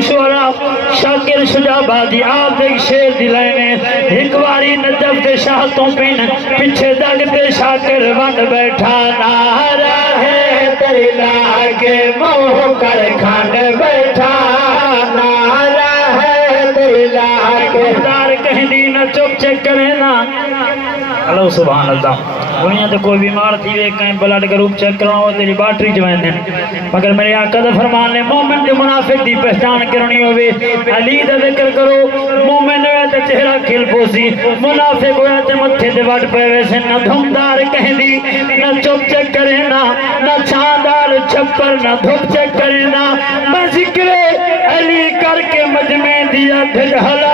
شعرا شاکر شجابادی آپ ایک شیر دلائنے ایک واری نجف دے شاہتوں پین پچھے دگ دے شاکر ون بیٹھا نارا ہے تیری لاغے موہ کر کھانڈ بیٹھا نارا ہے تیری لاغے دار کہیں دینا چپ چک کرے نا اللہ سبحان اللہ دنیا تو کوئی بیمار تھی وے کہیں بلڈ گروپ چیک کراؤ تیری باٹری جوائن دیں مگر میرے آقا دا فرمان نے مومن جو منافق دی پہچان کرنی ہوئے علی دا ذکر کرو مومن ہوئے تے چہرہ کھل پوسی منافق ہوئے تے متھے دے وٹ پہ ویسے نہ دھمدار کہیں دی نہ چپ چک کرے نا نہ چھاندار چھپر نہ دھپ چک کرے نا میں ذکر علی کر کے مجمع دیا دھڑ حلا